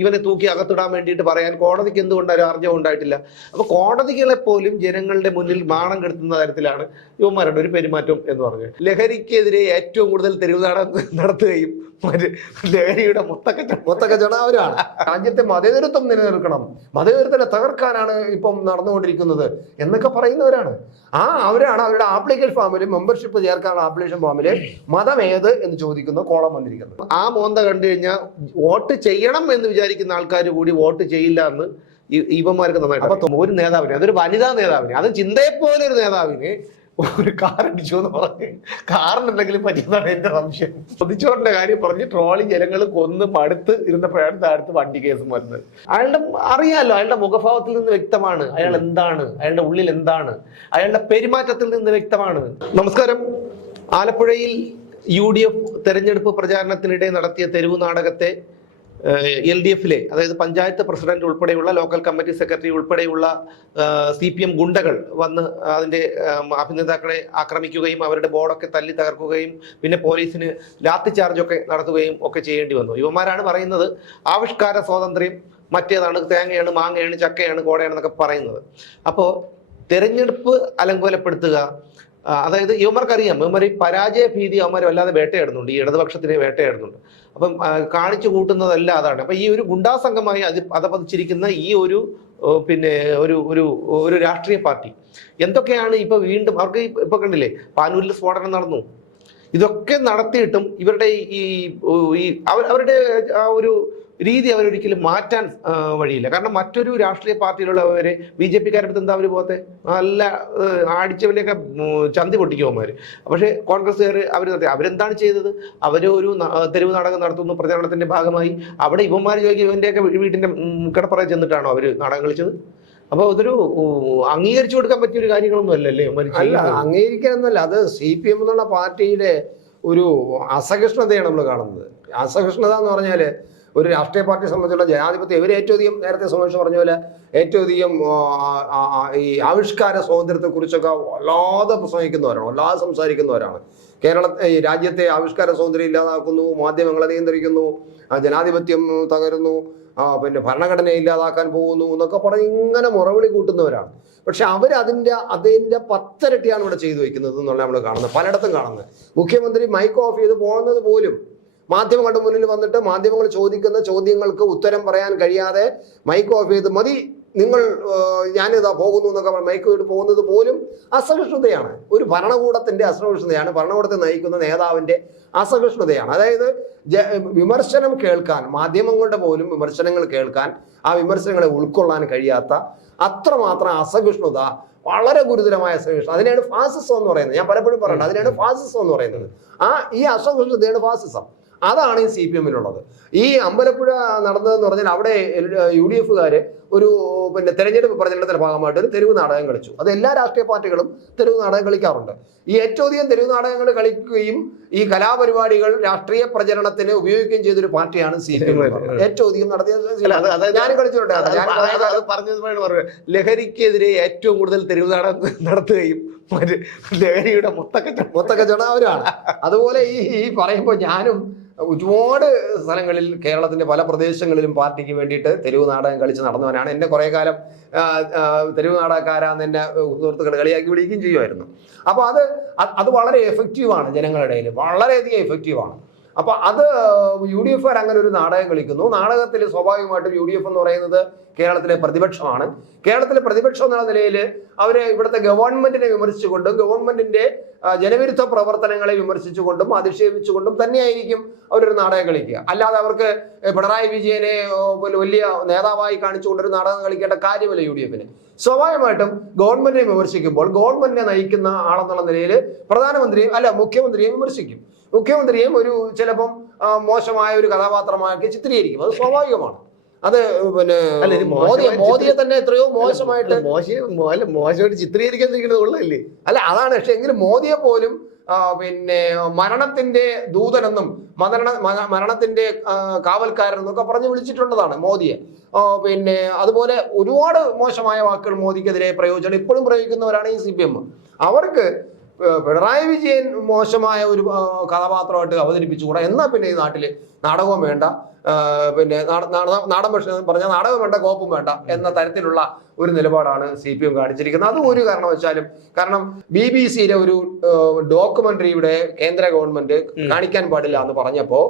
ഇവനെ തൂക്കി അകത്തിടാൻ വേണ്ടിയിട്ട് പറയാൻ കോടതിക്ക് എന്തുകൊണ്ട് ഒരു ആർജവം ഉണ്ടായിട്ടില്ല? അപ്പൊ കോടതികളെ പോലും ജനങ്ങളുടെ മുന്നിൽ മാണം കെടുത്തുന്ന തരത്തിലാണ് യുവമാരുടെ ഒരു പെരുമാറ്റം എന്ന് പറഞ്ഞത്. ലഹരിക്കെതിരെ ഏറ്റവും കൂടുതൽ തെരുവ് നടത്തുകയും ലഹരിയുടെ മൊത്തക്കച്ചവടം അവരാണ്. രാജ്യത്തെ മതേതരത്വം നിലനിർത്തണം, മതേതരത്തിനെ തകർക്കാനാണ് ഇപ്പം നടന്നുകൊണ്ടിരിക്കുന്നത് എന്നൊക്കെ പറയുന്നവരാണ്. അവരാണ് അവരുടെ ആപ്ലിക്കേഷൻ ഫോമിൽ മെമ്പർഷിപ്പ് ചേർക്കാനുള്ള ആപ്ലിക്കേഷൻ ഫോമിൽ മതം ഏത് എന്ന് ചോദിക്കുന്ന കോളം വന്നിരിക്കുന്നത്. ആ മോന്ത കണ്ടു കഴിഞ്ഞാൽ വോട്ട് ചെയ്യണം എന്ന് വിചാരിക്കുന്ന ആൾക്കാർ കൂടി വോട്ട് ചെയ്യില്ല എന്ന് ഇവന്മാർക്ക് നന്നായിട്ട്. അപ്പൊ ഒരു നേതാവിനെ, അതൊരു വനിതാ നേതാവിനെ, അത് ചിന്തയെപ്പോലെ ഒരു നേതാവിനെ ഒരു കാർ അടിച്ചു എന്ന് പറഞ്ഞ് കാറിനെന്തെങ്കിലും പറ്റിയതാണ് എന്റെ സംശയം. പൊതിച്ചോറിന്റെ കാര്യം പറഞ്ഞ് ട്രോളി ജനങ്ങൾ കൊന്ന് മടുത്ത് ഇരുന്നപ്പോഴാണ് അടുത്ത് വണ്ടി കേസ് വരുന്നത്. അയാളുടെ അറിയാലോ, അയാളുടെ മുഖഭാവത്തിൽ നിന്ന് വ്യക്തമാണ് അയാൾ എന്താണ്, അയാളുടെ ഉള്ളിൽ എന്താണ്, അയാളുടെ പെരുമാറ്റത്തിൽ നിന്ന് വ്യക്തമാണ്. നമസ്കാരം. ആലപ്പുഴയിൽ UDF തെരഞ്ഞെടുപ്പ് പ്രചാരണത്തിനിടെ നടത്തിയ തെരുവ് നാടകത്തെ LDFിലെ, അതായത് പഞ്ചായത്ത് പ്രസിഡന്റ് ഉൾപ്പെടെയുള്ള ലോക്കൽ കമ്മിറ്റി സെക്രട്ടറി ഉൾപ്പെടെയുള്ള CPM ഗുണ്ടകൾ വന്ന് അതിൻ്റെ അഭിനേതാക്കളെ ആക്രമിക്കുകയും അവരുടെ ബോർഡൊക്കെ തല്ലി തകർക്കുകയും പിന്നെ പോലീസിന് ലാത്തി ചാർജൊക്കെ നടത്തുകയും ഒക്കെ ചെയ്യേണ്ടി വന്നു. ഇവന്മാരാണ് പറയുന്നത് ആവിഷ്കാര സ്വാതന്ത്ര്യം മറ്റേതാണ്, തേങ്ങയാണ്, മാങ്ങയാണ്, ചക്കയാണ്, കോടയാണെന്നൊക്കെ പറയുന്നത്. അപ്പോൾ തെരഞ്ഞെടുപ്പ് അലങ്കോലപ്പെടുത്തുക, അതായത് ഇവന്മാർക്കറിയാം, ഇവന്മാർ ഈ പരാജയ ഭീതി അവന്മാർ വല്ലാതെ വേട്ടയാടുന്നുണ്ട്, ഈ ഇടതുപക്ഷത്തിനെ വേട്ടയാടുന്നുണ്ട്. അപ്പം കാണിച്ചു കൂട്ടുന്നതല്ല അതാണ്. അപ്പം ഈ ഒരു ഗുണ്ടാ സംഘമായി അധപതിച്ചിരിക്കുന്ന ഈ ഒരു പിന്നെ ഒരു രാഷ്ട്രീയ പാർട്ടി എന്തൊക്കെയാണ് ഇപ്പൊ വീണ്ടും അവർക്ക് ഇപ്പൊ കണ്ടില്ലേ, പാനൂരിൽ സ്ഫോടനം നടന്നു. ഇതൊക്കെ നടത്തിയിട്ടും ഇവരുടെ അവരുടെ ആ ഒരു രീതി അവരൊരിക്കലും മാറ്റാൻ വഴിയില്ല. കാരണം മറ്റൊരു രാഷ്ട്രീയ പാർട്ടിയിലുള്ളവരെ BJP-ക്കാരടുത്ത് എന്താ അവർ പോകത്തെ, നല്ല അടിച്ചവനെയൊക്കെ ചന്തി പൊട്ടിക്കുവന്മാർ. പക്ഷേ കോൺഗ്രസ്സുകാർ അവരെന്താണ് ചെയ്തത്? ഒരു തെരുവ് നാടകം നടത്തുന്നു പ്രചാരണത്തിന്റെ ഭാഗമായി. അവിടെ ഇവന്മാർ ചോദിക്കും ഇവന്റെയൊക്കെ വീട്ടിന്റെ കിടപ്പറ ചെന്നിട്ടാണോ അവർ നാടകം കളിച്ചത്? അപ്പോൾ അതൊരു അംഗീകരിച്ചു കൊടുക്കാൻ പറ്റിയൊരു കാര്യങ്ങളൊന്നും അല്ലല്ലേ? അല്ല, അംഗീകരിക്കാനൊന്നുമല്ല. അത് CPM എന്നുള്ള പാർട്ടിയുടെ ഒരു അസഹിഷ്ണുതയാണ് നമ്മൾ കാണുന്നത്. അസഹിഷ്ണുത എന്ന് പറഞ്ഞാൽ ഒരു രാഷ്ട്രീയ പാർട്ടിയെ സംബന്ധിച്ചുള്ള ജനാധിപത്യം, ഇവർ ഏറ്റവും അധികം, നേരത്തെ സുമേഷ് പറഞ്ഞ പോലെ ഏറ്റവും അധികം ഈ ആവിഷ്കാര സ്വാതന്ത്ര്യത്തെക്കുറിച്ചൊക്കെ വല്ലാതെ പ്രസംഗിക്കുന്നവരാണ്, വല്ലാതെ സംസാരിക്കുന്നവരാണ്. ഈ രാജ്യത്തെ ആവിഷ്കാര സ്വാതന്ത്ര്യം ഇല്ലാതാക്കുന്നു, മാധ്യമങ്ങളെ നിയന്ത്രിക്കുന്നു, ജനാധിപത്യം തകരുന്നു, പിന്നെ ഭരണഘടനയെ ഇല്ലാതാക്കാൻ പോകുന്നു എന്നൊക്കെ പറഞ്ഞ് ഇങ്ങനെ മുറവിളി കൂട്ടുന്നവരാണ്. പക്ഷെ അതിൻ്റെ 10 ഇരട്ടിയാണ് ഇവിടെ ചെയ്തു വയ്ക്കുന്നത് എന്നുള്ള നമ്മൾ കാണുന്നത്, പലയിടത്തും കാണുന്നത്. മുഖ്യമന്ത്രി മൈക്ക് ഓഫ് ചെയ്ത് പോകുന്നത് പോലും മാധ്യമങ്ങളുടെ മുന്നിൽ വന്നിട്ട് മാധ്യമങ്ങൾ ചോദിക്കുന്ന ചോദ്യങ്ങൾക്ക് ഉത്തരം പറയാൻ കഴിയാതെ മൈക്ക് ഓഫ് ചെയ്ത് മതി നിങ്ങൾ, ഞാനിതാ പോകുന്നു എന്നൊക്കെ മൈക്ക് ചെയ്ത് പോകുന്നത് പോലും അസഹിഷ്ണുതയാണ്. ഒരു ഭരണകൂടത്തിന്റെ അസഹിഷ്ണുതയാണ്, ഭരണകൂടത്തെ നയിക്കുന്ന നേതാവിന്റെ അസഹിഷ്ണുതയാണ്. അതായത് വിമർശനം കേൾക്കാൻ, മാധ്യമങ്ങളുടെ പോലും വിമർശനങ്ങൾ കേൾക്കാൻ, ആ വിമർശനങ്ങളെ ഉൾക്കൊള്ളാൻ കഴിയാത്ത അത്രമാത്രം അസഹിഷ്ണുത, വളരെ ഗുരുതരമായ അസഹിഷ്ണുത. അതിനെയാണ് ഫാസിസം എന്ന് പറയുന്നത്. ഞാൻ പലപ്പോഴും പറയുന്നത് അതിനാണ് ഫാസിസം എന്ന് പറയുന്നത്. ഈ അസഹിഷ്ണുതയാണ് ഫാസിസം. അതാണ് ഈ CPM-നുള്ളത്. ഈ അമ്പലപ്പുഴ നടന്നതെന്ന് പറഞ്ഞാൽ അവിടെ UDF-കാര് പിന്നെ തെരഞ്ഞെടുപ്പ് പ്രചരണത്തിന്റെ ഭാഗമായിട്ട് ഒരു തെരുവ് നാടകം കളിച്ചു. അത് എല്ലാ രാഷ്ട്രീയ പാർട്ടികളും തെരുവ് നാടകം കളിക്കാറുണ്ട്. ഈ ഏറ്റവും അധികം തെരുവ് നാടകങ്ങൾ കളിക്കുകയും ഈ കലാപരിപാടികൾ രാഷ്ട്രീയ പ്രചരണത്തിന് ഉപയോഗിക്കുകയും ചെയ്തൊരു പാർട്ടിയാണ് CPM. ഏറ്റവും അധികം നടത്തിയത് ഞാൻ കളിച്ചിട്ടുണ്ട്. ലഹരിക്കെതിരെ ഏറ്റവും കൂടുതൽ തെരുവ് നാടകം നടത്തുകയും ലഹരിയുടെ മൊത്തക്കച്ചവടം അവരാണ്. അതുപോലെ ഈ പറയുമ്പോൾ ഞാനും ഒരുപാട് സ്ഥലങ്ങളിൽ കേരളത്തിന്റെ പല പ്രദേശങ്ങളിലും പാർട്ടിക്ക് വേണ്ടിയിട്ട് തെരുവ് നാടകം കളിച്ച് നടന്നവനാണ്. എന്നെ കുറേ കാലം തെരുവ് നാടകക്കാരാന്ന് എന്നെ സുഹൃത്തുക്കൾ കളിയാക്കി വിളിക്കുകയും ചെയ്യുമായിരുന്നു. അപ്പോൾ അത് വളരെ എഫക്റ്റീവാണ്, ജനങ്ങളുടെ ഇടയിൽ വളരെയധികം എഫക്റ്റീവാണ്. അപ്പൊ അത് UDF-കാർ അങ്ങനെ ഒരു നാടകം കളിക്കുന്നു. നാടകത്തിൽ സ്വാഭാവികമായിട്ടും UDF എന്ന് പറയുന്നത് കേരളത്തിലെ പ്രതിപക്ഷമാണ്. കേരളത്തിലെ പ്രതിപക്ഷം എന്നുള്ള നിലയിൽ അവര് ഇവിടുത്തെ ഗവൺമെന്റിനെ വിമർശിച്ചുകൊണ്ടും ഗവൺമെന്റിന്റെ ജനവിരുദ്ധ പ്രവർത്തനങ്ങളെ വിമർശിച്ചുകൊണ്ടും അധിക്ഷേപിച്ചുകൊണ്ടും തന്നെയായിരിക്കും അവരൊരു നാടകം കളിക്കുക. അല്ലാതെ അവർക്ക് പിണറായി വിജയനെ വലിയ നേതാവായി കാണിച്ചുകൊണ്ടൊരു നാടകം കളിക്കേണ്ട കാര്യമല്ല UDF-ന്. സ്വാഭാവികമായിട്ടും ഗവൺമെന്റിനെ വിമർശിക്കുമ്പോൾ ഗവൺമെന്റിനെ നയിക്കുന്ന ആളെന്നുള്ള നിലയിൽ പ്രധാനമന്ത്രിയും മുഖ്യമന്ത്രിയെ വിമർശിക്കും. മുഖ്യമന്ത്രിയും ചിലപ്പം മോശമായ ഒരു കഥാപാത്രമാക്കി ചിത്രീകരിക്കും. അത് സ്വാഭാവികമാണ്. അത് പിന്നെ മോദിയെ തന്നെ എത്രയോ മോശമായിട്ട് ചിത്രീകരിക്കാൻ അല്ല, അതാണ്. പക്ഷെ എങ്കിലും മോദിയെ പോലും പിന്നെ മരണത്തിന്റെ ദൂതനെന്നും മരണത്തിന്റെ കാവൽക്കാരനെന്നൊക്കെ പറഞ്ഞ് വിളിച്ചിട്ടുള്ളതാണ് മോദിയെ. പിന്നെ അതുപോലെ ഒരുപാട് മോശമായ വാക്കുകൾ മോദിക്കെതിരെ ഇപ്പോഴും പ്രയോഗിക്കുന്നവരാണ് ഈ CPM. അവർക്ക് പിണറായി വിജയൻ മോശമായ ഒരു കഥാപാത്രമായിട്ട് അവതരിപ്പിച്ചുകൂടാ, എന്നാൽ പിന്നെ ഈ നാട്ടില് നാടകവും വേണ്ട, പിന്നെ നാടൻ ഭക്ഷണം പറഞ്ഞാൽ നാടകം വേണ്ട, കോപ്പും വേണ്ട എന്ന തരത്തിലുള്ള ഒരു നിലപാടാണ് CPM കാണിച്ചിരിക്കുന്നത്. അത് ഒരു കാരണവശാലും, കാരണം BBC-യിലെ ഒരു ഡോക്യുമെന്ററിയുടെ കേന്ദ്ര ഗവൺമെന്റ് കാണിക്കാൻ പാടില്ല എന്ന് പറഞ്ഞപ്പോ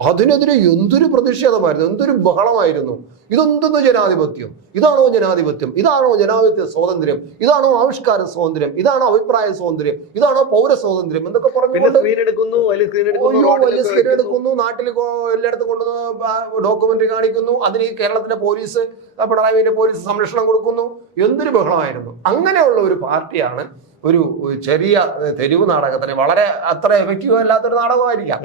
അതിനെതിരെ എന്തൊരു പ്രതിഷേധമായിരുന്നു, എന്തൊരു ബഹളമായിരുന്നു. ഇതെന്തെന്ന് ജനാധിപത്യം? ഇതാണോ ജനാധിപത്യം? ഇതാണോ ജനാധിപത്യ സ്വാതന്ത്ര്യം? ഇതാണോ ആവിഷ്കാര സ്വാതന്ത്ര്യം? ഇതാണോ അഭിപ്രായ സ്വാതന്ത്ര്യം? ഇതാണോ പൗര സ്വാതന്ത്ര്യം എന്നൊക്കെ പറഞ്ഞുകൊണ്ട് സ്ക്രീൻ എടുക്കുന്നു, നാട്ടിൽ എല്ലായിടത്തും കൊണ്ടുവന്ന് ഡോക്യുമെന്ററി കാണിക്കുന്നു. അതിന് കേരളത്തിലെ പോലീസ്, പിണറായി വിജയന്റെ പോലീസ് സംരക്ഷണം കൊടുക്കുന്നു. എന്തൊരു ബഹളമായിരുന്നു. അങ്ങനെയുള്ള ഒരു പാർട്ടിയാണ് ഒരു ചെറിയ തെരുവ് നാടകത്തിന് വളരെ അത്ര എഫക്റ്റീവ് അല്ലാത്തൊരു നാടകമായിരിക്കാം,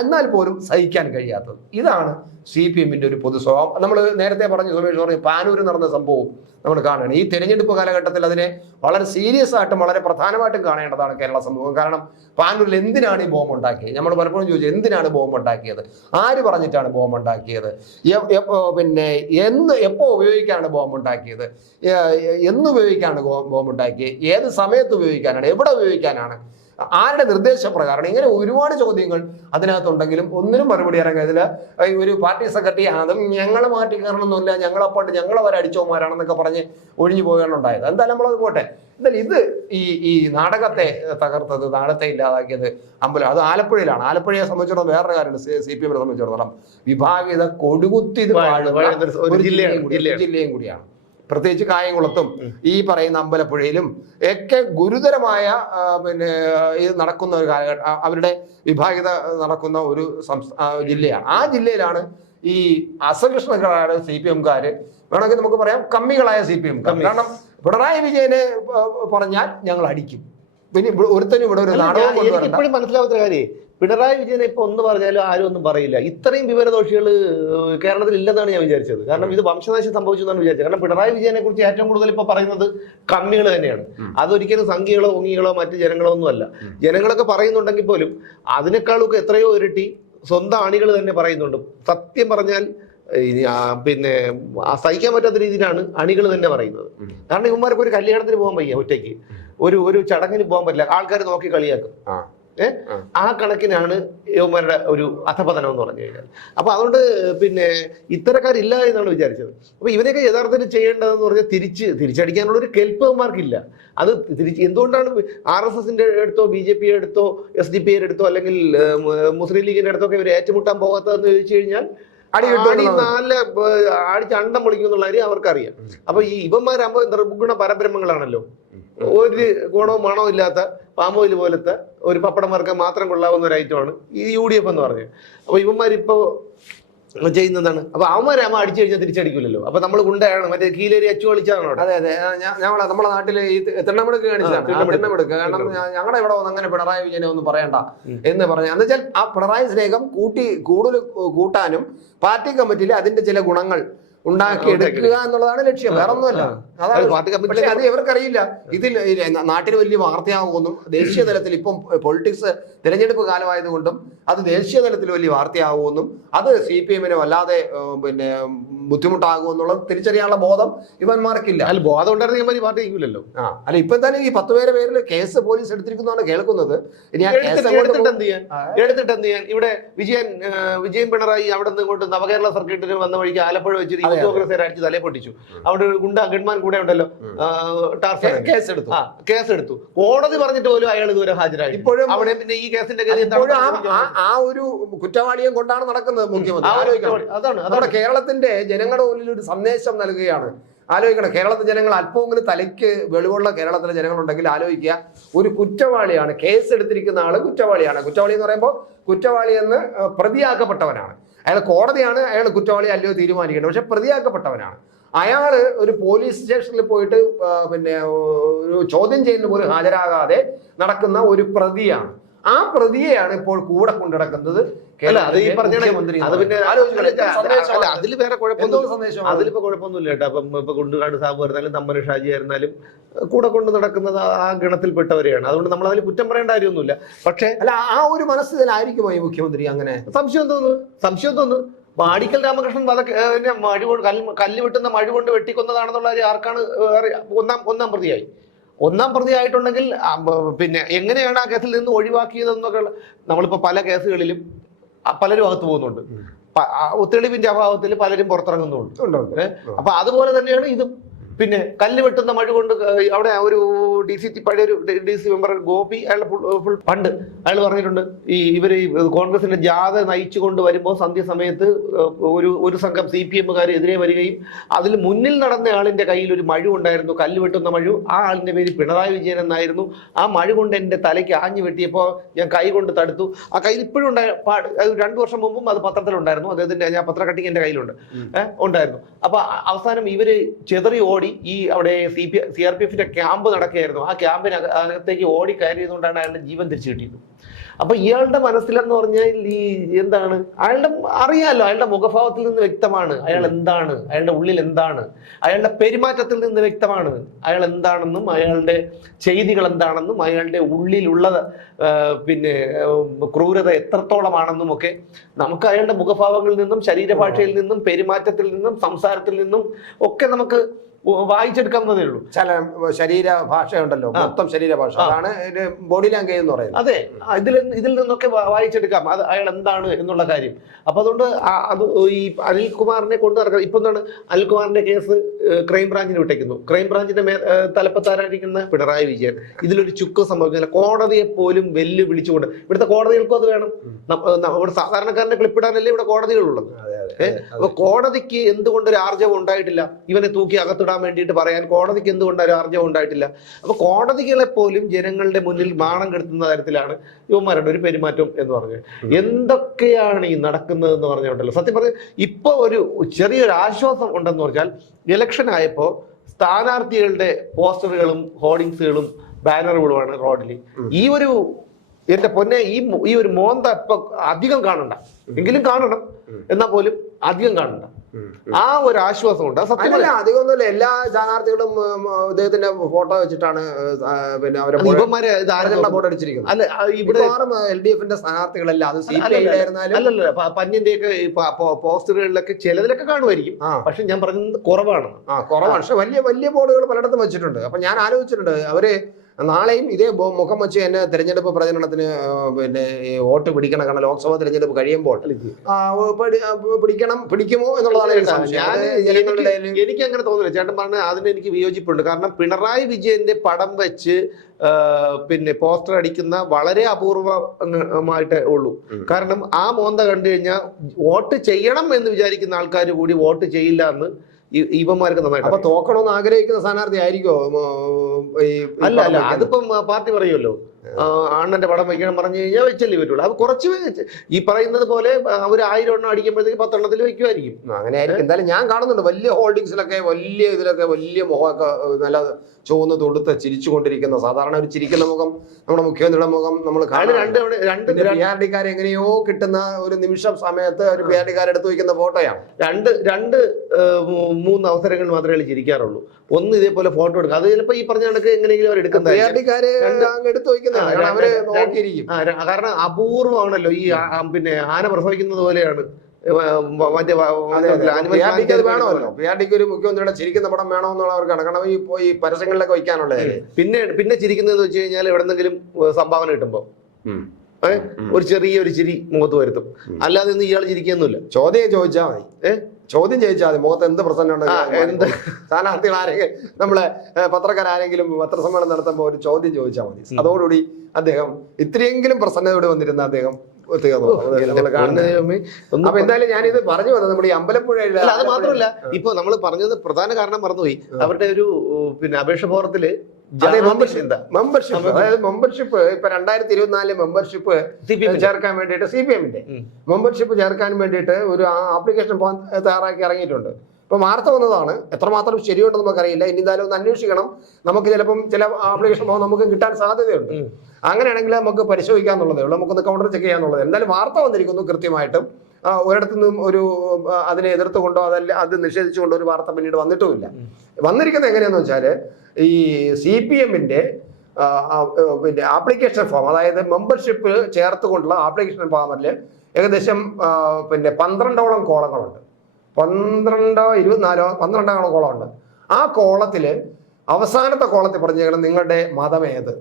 എന്നാൽ പോലും സഹിക്കാൻ കഴിയാത്തത്. ഇതാണ് CPM-ന്റെ ഒരു പൊതു സ്വഭാവം. നമ്മൾ നേരത്തെ പറഞ്ഞു, സുമേഷ് പറഞ്ഞു, പാനൂര് നടന്ന സംഭവം നമ്മൾ കാണുകയാണ്. ഈ തെരഞ്ഞെടുപ്പ് കാലഘട്ടത്തിൽ അതിനെ വളരെ സീരിയസ് ആയിട്ടും വളരെ പ്രധാനമായിട്ടും കാണേണ്ടതാണ് കേരള സമൂഹം. കാരണം പാനൂരിൽ എന്തിനാണ് ഈ ബോംബ് ഉണ്ടാക്കിയത്? നമ്മൾ പലപ്പോഴും ചോദിച്ചു, എന്തിനാണ് ബോംബ് ഉണ്ടാക്കിയത്? ആര് പറഞ്ഞിട്ടാണ് ബോംബ് ഉണ്ടാക്കിയത്? പിന്നെ എപ്പോ ഉപയോഗിക്കാനാണ് ബോംബ് ഉണ്ടാക്കിയത്? എന്ന് ഉപയോഗിക്കാനാണ് ബോംബ് ഉണ്ടാക്കിയത്? ഏത് സമയത്ത് ഉപയോഗിക്കാനാണ്? എവിടെ ഉപയോഗിക്കാനാണ്? ആരുടെ നിർദ്ദേശപ്രകാരം? ഇങ്ങനെ ഒരുപാട് ചോദ്യങ്ങൾ അതിനകത്തുണ്ടെങ്കിലും ഒന്നിനും മറുപടി ഇറങ്ങിയതിൽ ഒരു പാർട്ടി സെക്രട്ടറി അതും ഞങ്ങളെ മാറ്റി കയറണമെന്നില്ല, ഞങ്ങളെപ്പണ്ട് ഞങ്ങളെ വരെ അടിച്ചോമാരാണെന്നൊക്കെ പറഞ്ഞ് ഒഴിഞ്ഞു പോവുകയാണ് ഉണ്ടായത്. എന്തായാലും നമ്മളത് പോട്ടെ. എന്തായാലും ഇത് ഈ നാടകത്തെ തകർത്തത്, നാടകത്തെ ഇല്ലാതാക്കിയത് അമ്പലം, അത് ആലപ്പുഴയിലാണ്. ആലപ്പുഴയെ സംബന്ധിച്ചിടത്തോളം വേറൊരു കാര്യമാണ്, CPM-നെ സംബന്ധിച്ചിടത്തോളം വിഭാഗീയത കൊടുകുത്തി ജില്ലയും കൂടിയാണ്. പ്രത്യേകിച്ച് കായംകുളത്തും ഈ പറയുന്ന അമ്പലപ്പുഴയിലും ഒക്കെ ഗുരുതരമായ പിന്നെ ഇത് നടക്കുന്ന ഒരു കാലഘട്ടം, അവരുടെ വിഭാഗീയത നടക്കുന്ന ഒരു ജില്ലയാണ്. ആ ജില്ലയിലാണ് ഈ അസഹിഷ്ണുക്കളായ CPM-കാര്, വേണമെങ്കിൽ നമുക്ക് പറയാം കമ്മികളായ CPM. കാരണം പിണറായി വിജയനെ പറഞ്ഞാൽ ഞങ്ങൾ അടിക്കും. പിന്നെ ഒരുത്തനും ഇവിടെ ഒരു നാടകം ഇപ്പോഴും മനസ്സിലാവാത്ത കാര്യം, പിണറായി വിജയനെ ഇപ്പൊ ഒന്ന് പറഞ്ഞാലും ആരും ഒന്നും പറയില്ല. ഇത്രയും വിവരദോഷികൾ കേരളത്തിൽ ഇല്ലെന്നാണ് ഞാൻ വിചാരിച്ചത്. കാരണം ഇത് വംശനാശം സംഭവിച്ചു എന്നാണ് വിചാരിച്ചത്. കാരണം പിണറായി വിജയനെ കുറിച്ച് ഏറ്റവും കൂടുതൽ ഇപ്പൊ പറയുന്നത് കമ്മികൾ തന്നെയാണ്. അതൊരിക്കലും സംഘികളോ ഒങ്ങികളോ മറ്റ് ജനങ്ങളോ ഒന്നുമല്ല. ജനങ്ങളൊക്കെ പറയുന്നുണ്ടെങ്കിൽ പോലും അതിനേക്കാളൊക്കെ എത്രയോ ഇരട്ടി സ്വന്തം അണികൾ തന്നെ പറയുന്നുണ്ട്. സത്യം പറഞ്ഞാൽ പിന്നെ സഹിക്കാൻ പറ്റാത്ത രീതിയിലാണ് അണികൾ തന്നെ പറയുന്നത്. കാരണം ഇവന്മാർക്ക് ഒരു കല്യാണത്തിന് പോകാൻ വയ്യ, ഒറ്റയ്ക്ക് ഒരു ചടങ്ങിന് പോകാൻ പറ്റില്ല, ആൾക്കാർ നോക്കി കളിയാക്കും. ആ കണക്കിനാണ് യുവമാരുടെ ഒരു അധപതനം എന്ന് പറഞ്ഞു കഴിഞ്ഞാൽ. അപ്പൊ അതുകൊണ്ട് പിന്നെ ഇത്തരക്കാരില്ല എന്നാണ് വിചാരിച്ചത്. അപ്പൊ ഇവരെയൊക്കെ യഥാർത്ഥത്തിൽ ചെയ്യേണ്ടതെന്ന് പറഞ്ഞാൽ തിരിച്ചടിക്കാനുള്ള ഒരു കെൽപ്പന്മാർക്കില്ല. അത് എന്തുകൊണ്ടാണ് RSS-ന്റെ അടുത്തോ BJP അടുത്തോ SDPI അടുത്തോ അല്ലെങ്കിൽ മുസ്ലിം ലീഗിന്റെ അടുത്തോ ഒക്കെ ഇവർ ഏറ്റുമുട്ടാൻ പോകാത്തതെന്ന് ചോദിച്ചു കഴിഞ്ഞാൽ അടിച്ച് അണ്ടം പൊളിക്കും എന്നുള്ള കാര്യം അവർക്കറിയാം. അപ്പൊ ഈ ഇവന്മാരാകുമ്പോൾ നിർഗുണ പരബ്രഹ്മങ്ങളാണല്ലോ. ഒരു ഗുണവും മണവും ഇല്ലാത്ത പാമോയിൽ പോലത്തെ ഒരു പപ്പടമാർക്ക് മാത്രം കൊള്ളാവുന്ന ഒരു ഐറ്റമാണ് ഈ UDF എന്ന് പറഞ്ഞത്. അപ്പൊ ഇവന്മാരിപ്പോ ചെയ്യുന്നതാണ്. അപ്പൊ അവന്മാരാകുമ്പോ അടിച്ചു കഴിഞ്ഞാൽ തിരിച്ചടിക്കില്ലല്ലോ. അപ്പൊ നമ്മൾ ഗുണ്ടയാണ്, മറ്റേ കീലേരി അച്ചു കളിച്ചാണോ? അതെ നമ്മളെ നാട്ടില് ഈ തിണ്ണമെടുക്ക് കാണിച്ചതാണ്. തിണ്ണമെടുക്ക് കാരണം ഞങ്ങളുടെ ഇവിടെ വന്ന് അങ്ങനെ പിണറായി വിജയനെ ഒന്നും പറയണ്ട എന്ന് പറഞ്ഞു. എന്ന് വെച്ചാൽ ആ പിണറായി സ്നേഹം കൂടുതൽ കൂട്ടാനും പാർട്ടി കമ്മിറ്റിയിൽ അതിന്റെ ചില ഗുണങ്ങൾ ഉണ്ടാക്കിയെടുക്കുക എന്നുള്ളതാണ് ലക്ഷ്യം, വേറെ ഒന്നുമല്ല. അതാണ്. പക്ഷെ അത് ഇവർക്കറിയില്ല. ഇതിൽ നാട്ടിൽ വലിയ വാർത്തയാകുമെന്നും ദേശീയ തലത്തിൽ ഇപ്പം പൊളിറ്റിക്സ് തിരഞ്ഞെടുപ്പ് കാലമായതുകൊണ്ടും അത് ദേശീയ തലത്തിൽ വലിയ വാർത്തയാകുമെന്നും അത് CPM-നെ വല്ലാതെ പിന്നെ ബുദ്ധിമുട്ടാകുമെന്നുള്ളത് തിരിച്ചറിയാനുള്ള ബോധം ഇവന്മാർക്കില്ല. അല്ല, ബോധം ഉണ്ടായിരുന്നെങ്കിൽ പാർട്ടി ഇല്ലല്ലോ. അല്ല, ഇപ്പൊ തന്നെ ഈ 10 പേരിൽ കേസ് പോലീസ് എടുത്തിരിക്കുന്നതാണ് കേൾക്കുന്നത്. ഇനി ആ കേസ് എടുത്തിട്ട് എന്ത് ചെയ്യാൻ? ഇവിടെ വിജയൻ പിണറായി അവിടെ നിന്ന് ഇങ്ങോട്ട് നവകേരള സർക്യൂട്ടിന് വന്ന വഴിക്ക് ആലപ്പുഴ വെച്ചിട്ട് ഉദ്യോഗസ്ഥരെ അടിച്ച് തലേ പൊട്ടിച്ചു. അവിടെ ഒരു ഗൺമാൻ കൂടെ ഉണ്ടല്ലോ, കേസെടുത്തു. കോടതി പറഞ്ഞിട്ട് പോലും അയാൾ ഇതുവരെ ഹാജരായി. ഇപ്പോഴും അവിടെ പിന്നെ ഈ കേസിന്റെ ആ ഒരു കുറ്റവാളിയെ കൊണ്ടാണ് നടക്കുന്നത് മുഖ്യമന്ത്രി. അതാണ് നമ്മുടെ കേരളത്തിന്റെ ജനങ്ങളുടെ മുന്നിൽ ഒരു സന്ദേശം നൽകുകയാണ്. ആലോചിക്കണം, കേരളത്തിലെ ജനങ്ങൾ അല്പമെങ്കിലും തലയ്ക്ക് വെളിവുള്ള കേരളത്തിലെ ജനങ്ങളുണ്ടെങ്കിൽ ആലോചിക്കുക. ഒരു കുറ്റവാളിയാണ്, കേസ് എടുത്തിരിക്കുന്ന ആള് കുറ്റവാളിയാണ്. കുറ്റവാളി എന്ന് പറയുമ്പോൾ കുറ്റവാളി എന്ന് പ്രതിയാക്കപ്പെട്ടവനാണ്. അയാൾ കോടതിയാണ് അയാൾ കുറ്റവാളി അല്ലയോ തീരുമാനിക്കേണ്ടത്. പക്ഷെ പ്രതിയാക്കപ്പെട്ടവനാണ് അയാൾ. ഒരു പോലീസ് സ്റ്റേഷനിൽ പോയിട്ട് പിന്നെ ഒരു ചോദ്യം ചെയ്യുന്ന പോലും ഹാജരാകാതെ നടക്കുന്ന ഒരു പ്രതിയാണ്. ആ പ്രതിയെയാണ് ഇപ്പോൾ കൂടെ കൊണ്ടുനടക്കുന്നത്. അതിൽ വേറെ അതിലിപ്പോ കുഴപ്പമൊന്നുമില്ല കേട്ടോ. അപ്പം ഇപ്പൊ കുണ്ടുകാട് സാബു ആയിരുന്നാലും തമ്മന ഷാജി ആയിരുന്നാലും കൂടെ കൊണ്ട് നടക്കുന്നത് ആ ഗണത്തിൽപ്പെട്ടവരെയാണ്. അതുകൊണ്ട് നമ്മൾ അതിൽ കുറ്റം പറയേണ്ട കാര്യമൊന്നുമില്ല. പക്ഷെ അല്ല, ആ ഒരു മനസ്സിലായിരിക്കുമോ ഈ മുഖ്യമന്ത്രി അങ്ങനെ? സംശയം തോന്നുന്നു. വാടിക്കൽ രാമകൃഷ്ണൻ കല്ല് വെട്ടുന്ന മഴ കൊണ്ട് വെട്ടിക്കൊന്നതാണെന്നുള്ള കാര്യം ആർക്കാണ് ഒന്നാം പ്രതിയായി. ഒന്നാം പ്രതി ആയിട്ടുണ്ടെങ്കിൽ പിന്നെ എങ്ങനെയാണ് ആ കേസിൽ നിന്ന് ഒഴിവാക്കിയതെന്നൊക്കെ നമ്മളിപ്പോ പല കേസുകളിലും പലരും അകത്ത് പോകുന്നുണ്ട്. തെളിവിന്റെ അഭാവത്തിൽ പലരും പുറത്തിറങ്ങുന്നുണ്ട്. അപ്പൊ അതുപോലെ തന്നെയാണ് ഇതും. പിന്നെ കല്ല് വെട്ടുന്ന മഴ കൊണ്ട് അവിടെ ഒരു പഴയൊരു DC മെമ്പർ ഗോപി, അയാൾ പണ്ട് അയാൾ പറഞ്ഞിട്ടുണ്ട്, ഇവര് കോൺഗ്രസിന്റെ ജാഥ നയിച്ചുകൊണ്ട് വരുമ്പോൾ സന്ധ്യസമയത്ത് ഒരു സംഘം CPM-കാർ എതിരെ വരികയും അതിൽ മുന്നിൽ നടന്ന ആളിന്റെ കയ്യിൽ ഒരു മഴ ഉണ്ടായിരുന്നു, കല്ല് വെട്ടുന്ന മഴ. ആ ആളിന്റെ പേര് പിണറായി വിജയൻ എന്നായിരുന്നു. ആ മഴ കൊണ്ട് എന്റെ തലയ്ക്ക് ആഞ്ഞു വെട്ടിയപ്പോൾ ഞാൻ കൈ കൊണ്ട് തടുത്തു. ആ കയ്യിൽ ഇപ്പോഴും ഉണ്ടായ 2 വർഷം മുമ്പും അത് പത്രത്തിലുണ്ടായിരുന്നു. അദ്ദേഹത്തിന്റെ ഞാൻ പത്ര കട്ടിങ് എന്റെ കയ്യിലുണ്ട് ഉണ്ടായിരുന്നു. അപ്പൊ അവസാനം ഇവര് ചെതറി ഓടി അവിടെ CRPF ക്യാമ്പ് നടക്കുകയായിരുന്നു. ആ ക്യാമ്പിനകത്തേക്ക് ഓടി കയറിയതുകൊണ്ടാണ് അയാളുടെ ജീവൻ തിരിച്ചു കിട്ടിയത്. അപ്പൊ ഇയാളുടെ മനസ്സിലെന്ന് പറഞ്ഞാൽ എന്താണ്, അയാളുടെ അറിയാലോ, അയാളുടെ മുഖഭാവത്തിൽ നിന്ന് വ്യക്തമാണ് അയാൾ എന്താണ്, അയാളുടെ ഉള്ളിൽ എന്താണ്, അയാളുടെ പെരുമാറ്റത്തിൽ നിന്ന് വ്യക്തമാണ് അയാൾ എന്താണെന്നും അയാളുടെ ചെയ്തികൾ എന്താണെന്നും അയാളുടെ ഉള്ളിലുള്ള പിന്നെ ക്രൂരത എത്രത്തോളമാണെന്നും ഒക്കെ നമുക്ക് അയാളുടെ മുഖഭാവങ്ങളിൽ നിന്നും ശരീരഭാഷയിൽ നിന്നും പെരുമാറ്റത്തിൽ നിന്നും സംസാരത്തിൽ നിന്നും ഒക്കെ നമുക്ക് വായിച്ചെടുക്കാവുന്നതേ ഉള്ളൂ. ചില ശരീര ഭാഷയുണ്ടല്ലോ, മൊത്തം ശരീരഭാഷ, അതാണ് ബോഡി ലാംഗ്വേജ് എന്ന് പറയുന്നത്. അതെ, ഇതിൽ നിന്നൊക്കെ വായിച്ചെടുക്കാം അത് അയാൾ എന്താണ് എന്നുള്ള കാര്യം. അപ്പൊ അതുകൊണ്ട് അത് ഈ അനിൽകുമാറിനെ കൊണ്ട് നടക്കുക. ഇപ്പൊ എന്താണ്, അനിൽകുമാറിന്റെ കേസ് ക്രൈംബ്രാഞ്ചിന് വിട്ടേക്കുന്നു. ക്രൈംബ്രാഞ്ചിന്റെ തലപ്പത്താരായിരിക്കുന്ന പിണറായി വിജയൻ ഇതിലൊരു ചുക്ക് സംഭവിക്കുന്നില്ല. കോടതിയെ പോലും വെല്ലുവിളിച്ചുകൊണ്ട്, ഇവിടുത്തെ കോടതികൾക്കും അത് വേണം. ഇവിടെ സാധാരണക്കാരന്റെ ക്ലിപ്പിടാനല്ലേ ഇവിടെ കോടതികളുള്ളത്. അപ്പൊ കോടതിക്ക് എന്തുകൊണ്ട് ഒരു ആർജവം ഉണ്ടായിട്ടില്ല ഇവനെ തൂക്കി അകത്തിടാൻ വേണ്ടിയിട്ട് പറയാൻ? കോടതിക്ക് എന്തുകൊണ്ട് ഒരു ആർജവം ഉണ്ടായിട്ടില്ല? അപ്പൊ കോടതികളെ പോലും ജനങ്ങളുടെ മുന്നിൽ മാണം കെടുത്തുന്ന തരത്തിലാണ് യുവമാരുടെ ഒരു പെരുമാറ്റം എന്ന് പറഞ്ഞത്. എന്തൊക്കെയാണ് ഈ നടക്കുന്നത് എന്ന് പറഞ്ഞുകൊണ്ടല്ലോ. സത്യം പറഞ്ഞാൽ ഇപ്പൊ ഒരു ചെറിയൊരു ആശ്വാസം ഉണ്ടെന്ന് പറഞ്ഞാൽ, ഇലക്ഷൻ ആയപ്പോ സ്ഥാനാർത്ഥികളുടെ പോസ്റ്ററുകളും ഹോർഡിങ്സുകളും ബാനറുകളുമാണ് റോഡിൽ. എന്റെ പൊന്നെ, ഈ ഒരു മോന്ത ഇപ്പൊ അധികം കാണണ്ട, എങ്കിലും കാണണം, എന്നാൽ പോലും അധികം കാണണ്ട. ആ ഒരു ആശ്വാസമുണ്ട്. സത്യമല്ല, അധികമൊന്നുമില്ല. എല്ലാ സ്ഥാനാർത്ഥികളും ഇദ്ദേഹത്തിന്റെ ഫോട്ടോ വെച്ചിട്ടാണ് പിന്നെ അവരെ ഫോട്ടോ അടിച്ചിരിക്കുന്നത്. അല്ല, ഇവിടെ LDF-ന്റെ സ്ഥാനാർത്ഥികളല്ല, അത് CPI ആയിരുന്നാലും. അല്ലല്ല, പഞ്ഞിന്റെ ഒക്കെ പോസ്റ്ററുകളിലൊക്കെ ചിലതിലൊക്കെ കാണുമായിരിക്കും. പക്ഷെ ഞാൻ പറഞ്ഞത് കുറവാണ്. കുറവാണ്. പക്ഷെ വലിയ വലിയ ബോർഡുകൾ പലയിടത്തും വെച്ചിട്ടുണ്ട്. അപ്പൊ ഞാൻ ആലോചിച്ചിട്ടുണ്ട്, അവര് നാളെയും ഇതേ മുഖം വെച്ച് തന്നെ തെരഞ്ഞെടുപ്പ് പ്രചരണത്തിന് പിന്നെ വോട്ട് പിടിക്കണം. കാരണം ലോക്സഭാ തെരഞ്ഞെടുപ്പ് കഴിയുമ്പോൾ പിടിക്കുമോ എന്നുള്ളതാണ് എനിക്ക് അങ്ങനെ തോന്നുന്നില്ല. ചേട്ടൻ പറഞ്ഞ അതിന് എനിക്ക് വിയോജിപ്പുണ്ട്. കാരണം പിണറായി വിജയന്റെ പടം വെച്ച് പിന്നെ പോസ്റ്റർ അടിക്കുന്ന വളരെ അപൂർവമായിട്ടേ ഉള്ളൂ. കാരണം ആ മോന്ത കണ്ടു കഴിഞ്ഞാൽ വോട്ട് ചെയ്യണം എന്ന് വിചാരിക്കുന്ന ആൾക്കാർ കൂടി വോട്ട് ചെയ്യില്ല എന്ന് ഇവന്മാർക്ക് നന്നായിട്ട്. അപ്പൊ തോക്കണമെന്ന് ആഗ്രഹിക്കുന്ന സ്ഥാനാർത്ഥി ആയിരിക്കോ? അല്ല, അതിപ്പം പാർട്ടി പറയുമല്ലോ, അണ്ണന്റെ പടം വയ്ക്കണം പറഞ്ഞു കഴിഞ്ഞാൽ വെച്ചല്ലേ പറ്റുള്ളൂ. അത് കുറച്ച് ഈ പറയുന്നത് പോലെ ഒരു 1000 എണ്ണം അടിക്കുമ്പോഴത്തേക്ക് 10 എണ്ണത്തിൽ വെക്കുമായിരിക്കും. അങ്ങനെ ആയിരിക്കും. എന്തായാലും ഞാൻ കാണുന്നുണ്ട് വലിയ ഹോൾഡിങ്സിലൊക്കെ ഇതിലൊക്കെ വലിയ മുഖമൊക്കെ നല്ല ചുവന്ന് തൊടുത്ത് ചിരിച്ചുകൊണ്ടിരിക്കുന്ന, സാധാരണ ഒരു ചിരിക്കുന്ന മുഖം നമ്മുടെ മുഖ്യമന്ത്രിയുടെ മുഖം നമ്മൾ പിആർഡിക്കാരെ എങ്ങനെയോ കിട്ടുന്ന ഒരു നിമിഷം സമയത്ത് ഒരു പിആർഡിക്കാരെടുത്ത് വയ്ക്കുന്ന ഫോട്ടോയാണ്. 2-3 അവസരങ്ങൾ മാത്രമേ ചിരിക്കാറുള്ളൂ. ഒന്ന് ഇതേപോലെ ഫോട്ടോ എടുക്കുക, അത് ചിലപ്പോൾ ഈ പറഞ്ഞ കണക്ക് എങ്ങനെയെങ്കിലും അവർ എടുക്കുന്നത് പിആർഡിക്കാര് എടുത്ത് വയ്ക്കുന്ന അവര് നോക്കിയിരിക്കും. കാരണം അപൂർവമാണല്ലോ ഈ പിന്നെ ആന പ്രസവിക്കുന്നത് പോലെയാണ്. പിആർഡിക്ക് ഒരു മുഖ്യമന്ത്രിയുടെ ചിരിക്കുന്ന പടം വേണമെന്നുള്ളവർക്കാണ്. കാരണം ഈ പരസ്യങ്ങളിലൊക്കെ വയ്ക്കാനുള്ളത്. പിന്നെ ചിരിക്കുന്നത് വെച്ച് കഴിഞ്ഞാൽ എവിടെന്നെങ്കിലും സംഭാവന കിട്ടുമ്പോ ഒരു ചെറിയൊരു ചിരി മുഖത്ത് വരുത്തും. അല്ലാതെ ഇന്ന് ഇയാൾ ചിരിക്കൊന്നുമില്ല. ചോദ്യം ചോദിച്ചാൽ മതി, ചോദ്യം ചോദിച്ചാൽ മതി, മുഖത്ത് എന്ത് പ്രശ്നം ഉണ്ടെങ്കിൽ. സ്ഥാനാർത്ഥികൾ ആരെങ്കിലും, നമ്മളെ പത്രക്കാരെങ്കിലും പത്രസമ്മേളനം നടത്തുമ്പോൾ ഒരു ചോദ്യം ചോദിച്ചാൽ മതി. അതോടുകൂടി അദ്ദേഹം ഇത്രയെങ്കിലും പ്രസന്നതയോടെ വന്നിരുന്ന അദ്ദേഹം തീർന്നു. അപ്പൊ എന്തായാലും ഞാനിത് പറഞ്ഞു വന്നത് നമ്മുടെ ഈ അമ്പലപ്പുഴ. അത് മാത്രമല്ല, ഇപ്പൊ നമ്മൾ പറഞ്ഞത് പ്രധാന കാരണം മറന്നുപോയി. അവരുടെ ഒരു പിന്നെ അപേക്ഷ ഫോറത്തില് മെമ്പർഷിപ്പ്, അതായത് മെമ്പർഷിപ്പ് ഇപ്പൊ 2024 മെമ്പർഷിപ്പ് ചേർക്കാൻ വേണ്ടിയിട്ട് CPM-ന്റെ മെമ്പർഷിപ്പ് ചേർക്കാൻ വേണ്ടിയിട്ട് ഒരു ആപ്ലിക്കേഷൻ ഫോം തയ്യാറാക്കി ഇറങ്ങിയിട്ടുണ്ട്. ഇപ്പൊ വാർത്ത വന്നതാണ്. എത്രമാത്രം ശരിയുണ്ടെന്ന് നമുക്കറിയില്ല. ഇനി എന്തായാലും ഒന്ന് അന്വേഷിക്കണം. നമുക്ക് ചിലപ്പം ചില ആപ്ലിക്കേഷൻ ഫോം നമുക്ക് കിട്ടാൻ സാധ്യതയുണ്ട്. അങ്ങനെയാണെങ്കിൽ നമുക്ക് പരിശോധിക്കാന്നുള്ളതേ ഉള്ളൂ, നമുക്കൊന്ന് കൗണ്ടർ ചെക്ക് ചെയ്യാന്നുള്ളത്. എന്തായാലും വാർത്ത വന്നിരിക്കുന്നു കൃത്യമായിട്ടും. ഒരിടത്തു നിന്നും അതിനെ എതിർത്തുകൊണ്ടോ അത് നിഷേധിച്ചുകൊണ്ടോ ഒരു വാർത്ത പിന്നീട് വന്നിട്ടുമില്ല. വന്നിരിക്കുന്നത് എങ്ങനെയാന്ന് വെച്ചാല് ഈ CPM-ന്റെ പിന്നെ ആപ്ലിക്കേഷൻ ഫോം, അതായത് മെമ്പർഷിപ്പ് ചേർത്തുകൊണ്ടുള്ള ആപ്ലിക്കേഷൻ ഫോമിൽ ഏകദേശം പിന്നെ 12ഓളം കോളങ്ങളുണ്ട്. 12 കോളമുണ്ട്. ആ കോളത്തില് അവസാനത്തെ കോളത്തിൽ പറഞ്ഞേക്കണം നിങ്ങളുടെ മതം ഏത്